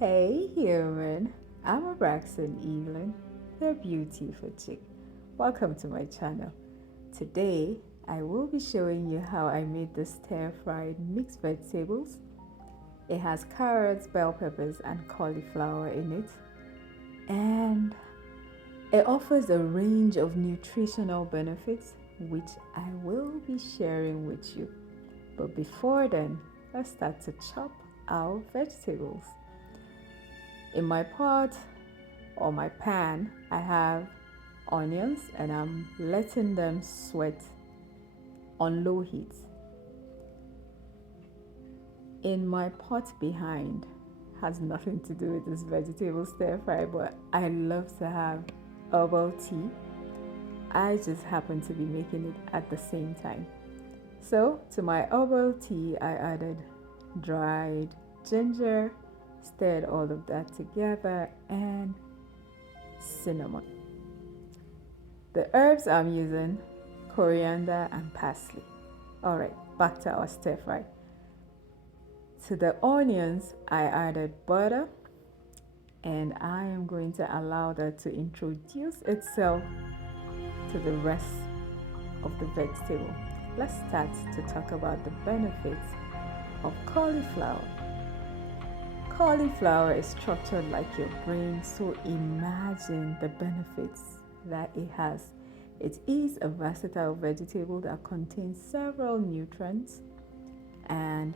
Hey human, I'm Braxton Evelyn, the beautiful chick. Welcome to my channel. Today, I will be showing you how I made the stir-fried mixed vegetables. It has carrots, bell peppers, and cauliflower in it. And it offers a range of nutritional benefits, which I will be sharing with you. But before then, let's start to chop our vegetables. In my pot or my pan, I have onions and I'm letting them sweat on low heat. In my pot behind has nothing to do with this vegetable stir fry, but I love to have herbal tea. I just happen to be making it at the same time. So to my herbal tea, I added dried ginger, stirred all of that together, and cinnamon. The herbs I'm using, coriander and parsley. Alright, back to our stir fry. To the onions, I added butter, and I am going to allow that to introduce itself to the rest of the vegetable. Let's start to talk about the benefits of cauliflower. Cauliflower is structured like your brain, so imagine the benefits that it has. It is a versatile vegetable that contains several nutrients and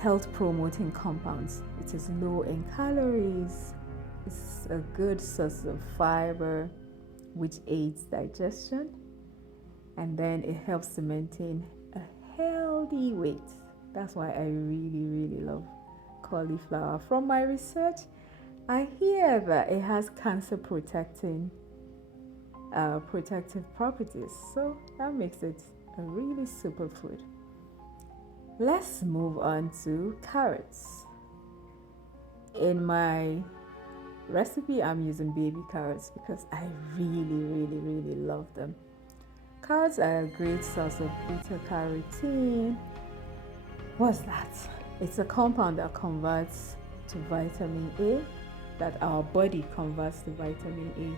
health promoting compounds. It is low in calories, it's a good source of fiber which aids digestion, and then it helps to maintain a healthy weight. That's why I really love cauliflower. From my research, I hear that it has cancer protective properties, so that makes it a really super food. Let's move on to carrots. In my recipe, I'm using baby carrots because I really love them. Carrots are a great source of beta carotene. What's that? It's a compound that converts to vitamin A, that our body converts to vitamin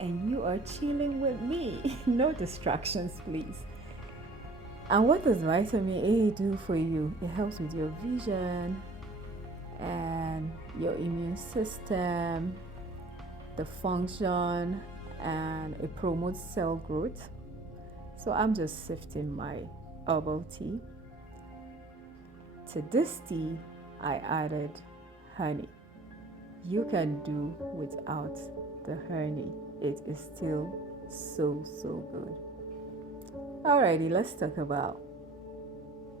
A. And you are chilling with me. No distractions, please. And what does vitamin A do for you? It helps with your vision and your immune system, the function, and it promotes cell growth. So I'm just sifting my herbal tea. To this tea, I added honey. You can do without the honey. It is still so good. Alrighty, let's talk about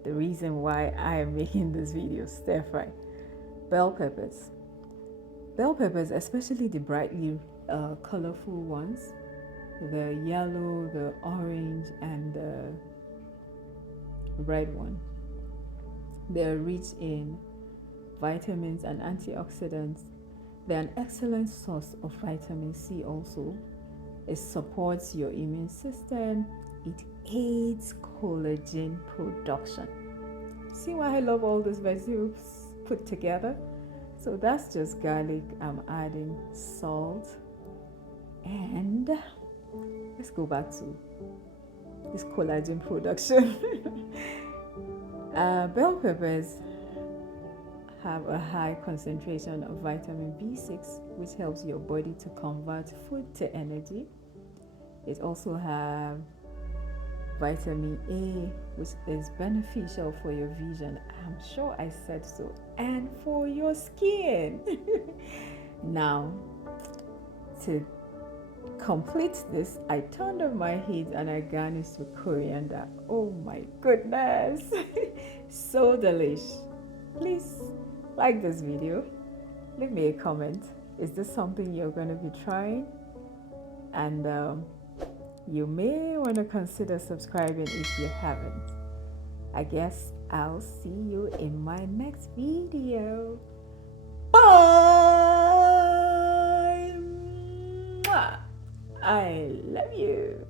the reason why I am making this video, stir fry. Bell peppers. Bell peppers, especially the brightly colorful ones, the yellow, the orange, and the red one. They're rich in vitamins and antioxidants. They're an excellent source of vitamin C also. It supports your immune system. It aids collagen production. See why I love all these vegetables put together? So that's just garlic. I'm adding salt. And let's go back to this collagen production. Bell peppers have a high concentration of vitamin B6, which helps your body to convert food to energy. It also has vitamin A, which is beneficial for your vision. I'm sure I said so. And for your skin. Now, to complete this, I turned on my heat and I garnished with coriander. Oh my goodness. So delish. Please like this video. Leave me a comment. Is this something you're going to be trying? And you may want to consider subscribing if you haven't. I guess I'll see you in my next video. Bye! Mwah! I love you.